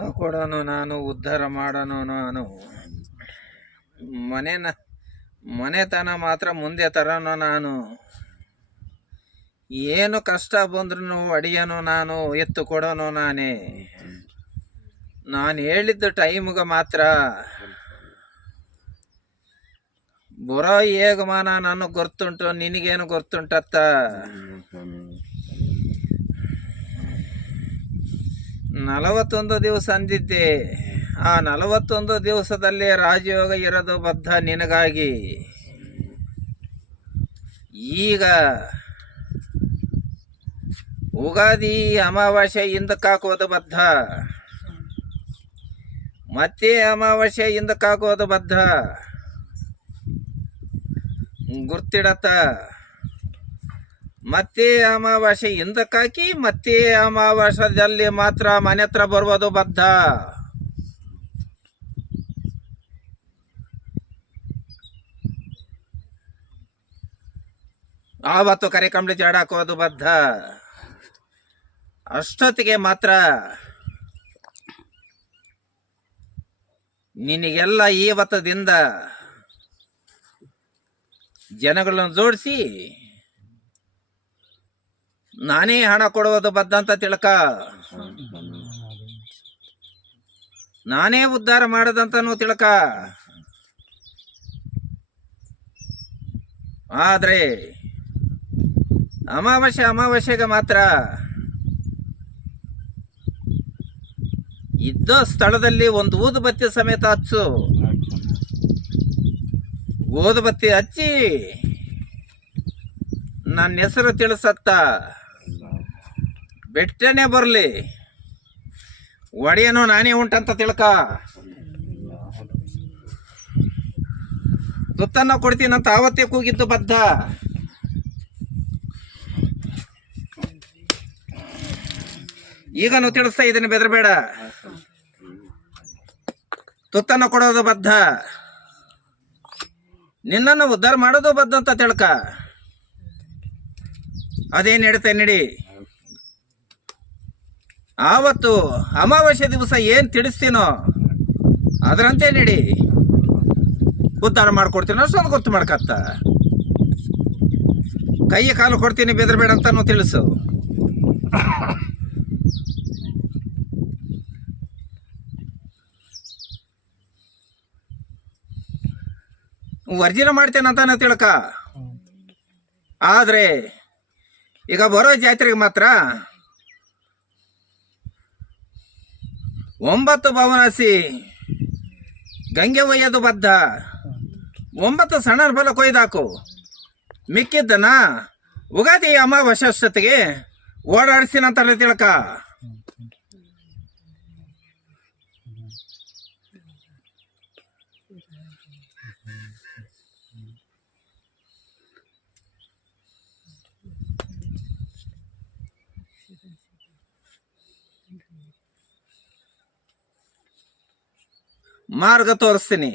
ಹಣ ಕೊಡೋನು ನಾನು, ಉದ್ಧಾರ ಮಾಡೋನು ನಾನು, ಮನೆತನ ಮಾತ್ರ ಮುಂದೆ ತರೋನು ನಾನು, ಏನು ಕಷ್ಟ ಬಂದ್ರೂ ಅಡಿಯೋನು ನಾನು, ಎತ್ತು ಕೊಡೋನು ನಾನೇ. ನಾನು ಹೇಳಿದ್ದ ಟೈಮ್ಗೆ ಮಾತ್ರ ಬರೋ ಹೇಗಮಾನ ನನಗೆ ಗೊತ್ತುಂಟು, ನಿನಗೇನು ಗೊತ್ತುಂಟತ್ತ. 41 ದಿವಸ ಅಂದಿದ್ದೆ. ಆ 41 ದಿವಸದಲ್ಲಿ ರಾಜಯೋಗ ಇರೋದು ಬದ್ಧ ನಿನಗಾಗಿ. ಈಗ ಉಗಾದಿ ಅಮಾವಾಸ್ಯೆ ಹಿಂದಕ್ಕಾಕೋದು ಬದ್ಧ, ಮತ್ತೆ ಅಮಾವಾಸ್ಯೆ ಹಿಂದಕ್ಕಾಕೋದು ಬದ್ಧ. ಗುರ್ತಿಡತ್ತ. ಮತ್ತೆ ಅಮಾವಾಸ್ಯೆ ಹಿಂದಕ್ಕಾಕಿ ಮತ್ತೆ ಅಮಾವಾಸ್ಯದಲ್ಲಿ ಮಾತ್ರ ಮನೆ ಹತ್ರ ಬರುವುದು ಬದ್ಧ. ಆವತ್ತು ಕರೆ ಕಂಬಳಿ ಜಾಡ ಹಾಕೋದು ಬದ್ಧ. ಅಷ್ಟೊತ್ತಿಗೆ ಮಾತ್ರ ನಿನಗೆಲ್ಲ ಇವತ್ತದಿಂದ ಜನಗಳನ್ನು ಜೋಡಿಸಿ ನಾನೇ ಹಣ ಕೊಡುವುದು ಬದ್ಧ ಅಂತ ತಿಳ್ಕ. ನಾನೇ ಉದ್ಧಾರ ಮಾಡದಂತನೂ ತಿಳ್ಕ. ಆದ್ರೆ ಅಮಾವಾಸ್ಯೆಗೆ ಮಾತ್ರ ಇದ್ದ ಸ್ಥಳದಲ್ಲಿ ಒಂದು ಊದುಬತ್ತಿ ಸಮೇತ ಹಚ್ಚು. ಊದುಬತ್ತಿ ಹಚ್ಚಿ ನನ್ನ ಹೆಸರು ತಿಳಿಸತ್ತ. ಬೆಟ್ಟನೆ ಬರಲಿ, ಒಡೆಯನು ನಾನೇ ಉಂಟಂತ ತಿಳ್ಕ. ತುತ್ತನ್ನ ಕೊಡ್ತೀನಂತ ಆವತ್ತೇ ಕೂಗಿದ್ದು ಬದ್ಧ. ಈಗನು ತಿಳಿಸ್ತಾ ಇದ್ದೀನಿ, ಬೆದರಬೇಡ. ತುತ್ತನ್ನು ಕೊಡೋದು ಬದ್ಧ, ನಿನ್ನನ್ನು ಉದ್ಧಾರ ಮಾಡೋದು ಬದ್ಧ ಅಂತ ತಿಳ್ಕ. ಅದೇ ನಡೀತೆ ನಡಿ. ಆವತ್ತು ಅಮಾವಾಸ್ಯೆ ದಿವಸ ಏನ್ ತಿಳಿಸ್ತೀನೋ ಅದರಂತೆ ನಡಿ. ಉದ್ಧಾರ ಮಾಡ್ಕೊಡ್ತೀನೋ ಅಷ್ಟೊಂದು ಗೊತ್ತು ಮಾಡ್ಕತ್ತ. ಕೈ ಕಾಲು ಕೊಡ್ತೀನಿ, ಬೆದರಬೇಡ ಅಂತಾನು ತಿಳಿಸು. ವರ್ಜನೆ ಮಾಡ್ತೇನಂತಾನ ತಿಳ್ಕ. ಆದ್ರೆ ಈಗ ಬರೋ ಜಾತ್ರೆಗೆ ಮಾತ್ರ 9 ಭವನಾಸಿ ಗಂಗೆ ಒಯ್ಯೋದು ಬದ್ಧ. 9 ಸಣ್ಣ ಫಲ ಕೊಯ್ದಾಕು. ಮಿಕ್ಕಿದ್ದನ ಉಗಾದಿ ಅಮಾವಾಸ್ಯೆಗೆ ಓಡಾಡಿಸ್ತೀನಂತಾನೆ ತಿಳ್ಕ. ಮಾರ್ಗ ತೋರಿಸ್ತೀನಿ.